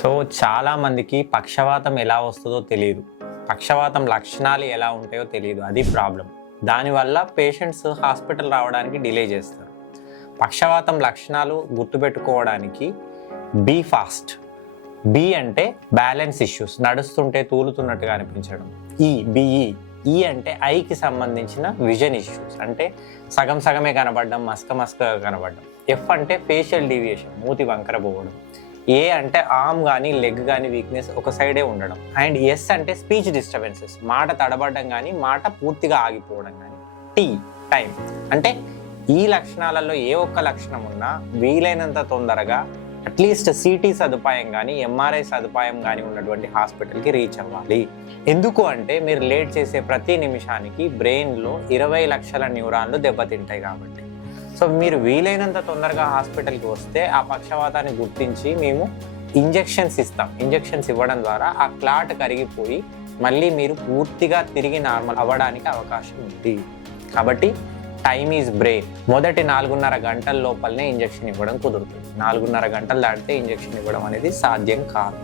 So చాలామందికి పక్షవాతం ఎలా వస్తుందో తెలియదు, పక్షవాతం లక్షణాలు ఎలా ఉంటాయో తెలియదు. అది ప్రాబ్లం. దానివల్ల పేషెంట్స్ హాస్పిటల్ రావడానికి డిలే చేస్తారు. పక్షవాతం లక్షణాలు గుర్తుపెట్టుకోవడానికి బీ ఫాస్ట్. బి అంటే బ్యాలెన్స్ ఇష్యూస్, నడుస్తుంటే తూలుతున్నట్టుగా అనిపించడం. బిఈ ఈ అంటే ఐకి సంబంధించిన విజన్ ఇష్యూస్, అంటే సగం సగమే కనబడడం, మస్కగా కనబడడం. ఎఫ్ అంటే ఫేషియల్ డీవియేషన్, మూతి వంకర పోవడం. ఏ అంటే ఆర్మ్ కానీ లెగ్ కానీ వీక్నెస్ ఒక సైడే ఉండడం. అండ్ ఎస్ అంటే స్పీచ్ డిస్టర్బెన్సెస్, మాట తడబడడం కానీ మాట పూర్తిగా ఆగిపోవడం కానీ. టైం అంటే ఈ లక్షణాలలో ఏ ఒక్క లక్షణం ఉన్నా వీలైనంత తొందరగా అట్లీస్ట్ సిటీ సదుపాయం కానీ ఎంఆర్ఐ సదుపాయం కానీ ఉన్నటువంటి హాస్పిటల్కి రీచ్ అవ్వాలి. ఎందుకు అంటే మీరు లేట్ చేసే ప్రతి నిమిషానికి బ్రెయిన్లో 20 లక్షల న్యూరాన్లు దెబ్బతింటాయి కాబట్టి. సో మీరు వీలైనంత తొందరగా హాస్పిటల్కి వస్తే ఆ పక్షవాతాన్ని గుర్తించి మేము ఇంజెక్షన్స్ ఇస్తాం. ఇంజెక్షన్స్ ఇవ్వడం ద్వారా ఆ క్లాట్ కరిగిపోయి మళ్ళీ మీరు పూర్తిగా తిరిగి నార్మల్ అవ్వడానికి అవకాశం ఉంది. కాబట్టి టైమ్ ఈజ్ బ్రెయిన్. మొదటి 4.5 గంటల లోపలనే ఇంజెక్షన్ ఇవ్వడం కుదురుతుంది. 4.5 గంటలు దాటితే ఇంజెక్షన్ ఇవ్వడం అనేది సాధ్యం కాదు.